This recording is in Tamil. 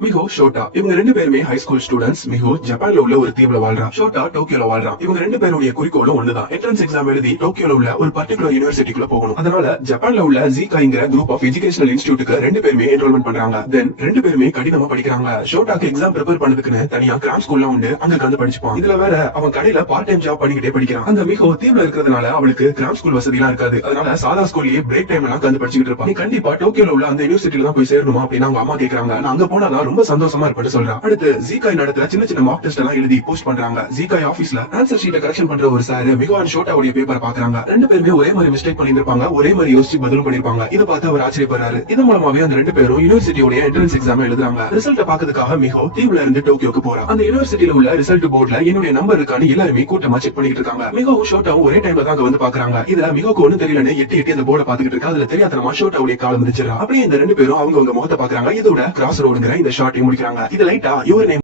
மிகோ, ஷோட்டா இவங்க ரெண்டு பேருமே ஹை ஸ்கூல் ஸ்டூடெண்ட்ஸ். மிகோ ஜப்பான்ல உள்ள ஒரு தீவுல வாழ்றான். ஷோட்டா டோக்கியோல வாழ்றான். இவங்க ரெண்டு பேருடைய குறிக்கோளும் ஒண்ணுதான். என்ட்ரன்ஸ் எக்ஸாம் எழுதி டோக்கியோல உள்ள ஒரு பர்டிகுலர் யூனிவர்சிட்டிக்குள்ள போகணும். அதனால ஜப்பான்ல உள்ள ஜீகாய்ங்கிற குரூப் ஆஃப் எஜுகேஷனல் இன்ஸ்டிடியூட்டுக்கு ரெண்டு பேருமே என்ரோல்மெண்ட் பண்றாங்க. தென் ரெண்டு பேருமே கடினமா படிக்கிறாங்க. ஷோட்டாக்கு எக்ஸாம் ப்ரிப்பேர் பண்ணதுக்குன்னு தனியா கிராம் ஸ்கூல்ல உண்டு. அங்க கலந்து படிச்சுப்பான். இதுல வேற அவன் கடையில பார்ட் டைம் ஜாப் பண்ணிக்கிட்டே படிக்கிறான். அந்த மிகோ தீவுல இருக்கிறதுனால அவளுக்கு கிராம் ஸ்கூல் வசதி எல்லாம் இருக்காது. அதனால சாதா ஸ்கூல்லயே பிரேக் டைம் எல்லாம் கலந்து படிச்சுட்டு இருப்பான். நீ கண்டிப்பா டோக்கியோல உள்ள அந்த யூனிவர்சிட்டில தான் போய் சேரணுமா அப்படின்னு அவங்க அம்மா கேக்குறாங்க. நான் அங்க போனாதான் ரொம்ப சந்தோஷமா இருப்பேன் சொல்றான். அடுத்து ஜீகாய் நடத்துற சின்ன சின்ன மார்க் டெஸ்ட் எல்லாம் எழுதி போஸ்ட் பண்றாங்க. ஜீகாய் ஆபீஸ்ல ஆன்சர் ஷீட்டை கரெக்ஷன் பண்ற ஒரு சார் மிகோ அண்ட் ஷோட்டாவுடைய பேப்பரை பாக்குறாங்க. ரெண்டு பேருமே ஒரே மாதிரி மிஸ்டேக் பண்ணிருப்பாங்க. ஒரே மாதிரி யோசிச்சு பதிலும் பண்ணிருப்பாங்க. இதை பார்த்து அவர் ஆச்சரியப்படுறாரு. இது மூலமாவே அந்த ரெண்டு பேரும் யூனிவர்சிட்டியோட என்ட்ரன்ஸ் எக்ஸாம் எழுதுறாங்க. ரிசல்ட் பாக்கிறதுக்காக மிகோ தீவுல இருந்து டோக்கியோக்கு போறான். அந்த யூனிவர்சிட்டியில உள்ள ரிசல்ட் போர்டுல என்னுடைய நம்பர் இருக்கான்னு எல்லாருமே கூட்டமா செக் பண்ணிட்டு இருக்காங்க. மிகவும் ஷோட்டாவும் ஒரே டைம்ல தான் வந்து பாக்குறாங்க. இதுல மிகோக்கு ஒண்ணு தெரியலன்னு எட்டி அந்த போர்டை பாத்துக்கிட்டு இருக்கா. அதுல தெரியாதனமா ஷோட்டாவுடைய காலம் இருந்துச்சு. அப்படியே இந்த ரெண்டு பேரும் அவங்க முகத்தை பாக்குறாங்க. இதோட கிராஸ் ரோடுங்கிற இந்த ஷார்ட்டையும் முடிக்கிறாங்க. இது லைட்டா யுவர் நேம்